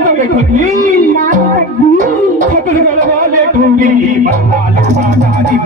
तो देखी छत्तीसगढ़ वाले ढूंढी बंगाल बाजारी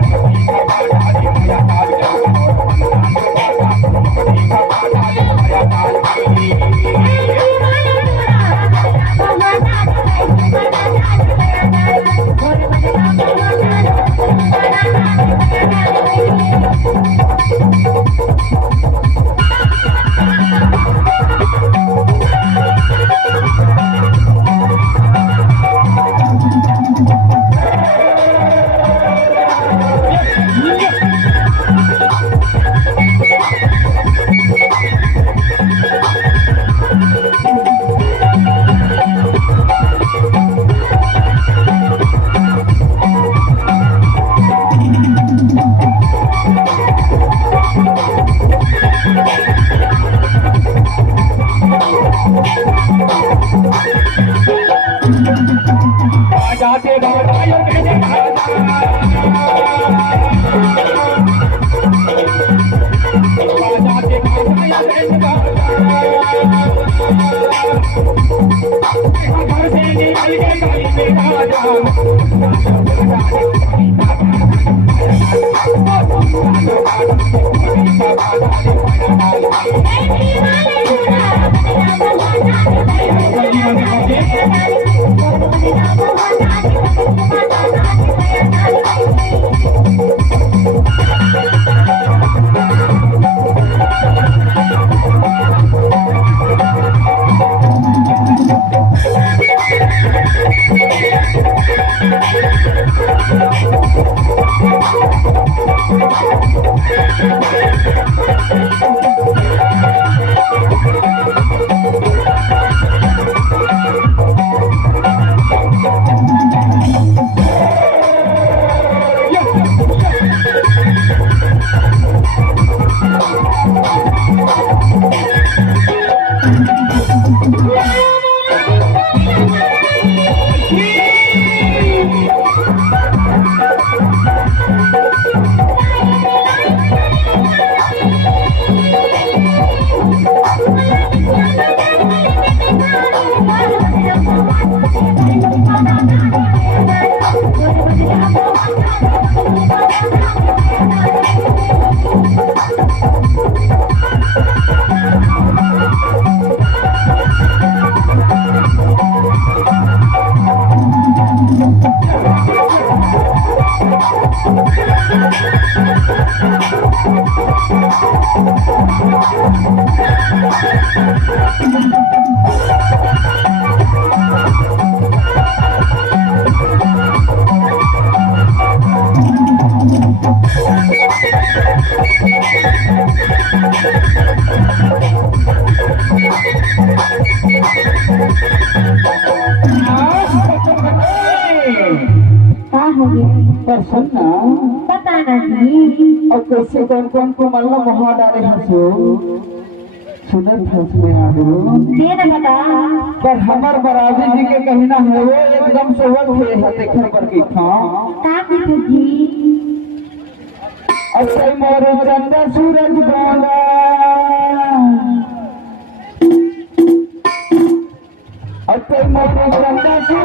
जाते पर सुनना पता नहीं और कैसे कौन को मल्ला मोहा डाले हंसो सुनत हंस में आ गो दे न बता पर हमर बराजी जी के कहना है वो एकदम सोवत है देखे पर की था का जी अच्छा मोर चंदा सूरज बांधा अच्छा मोर चंदा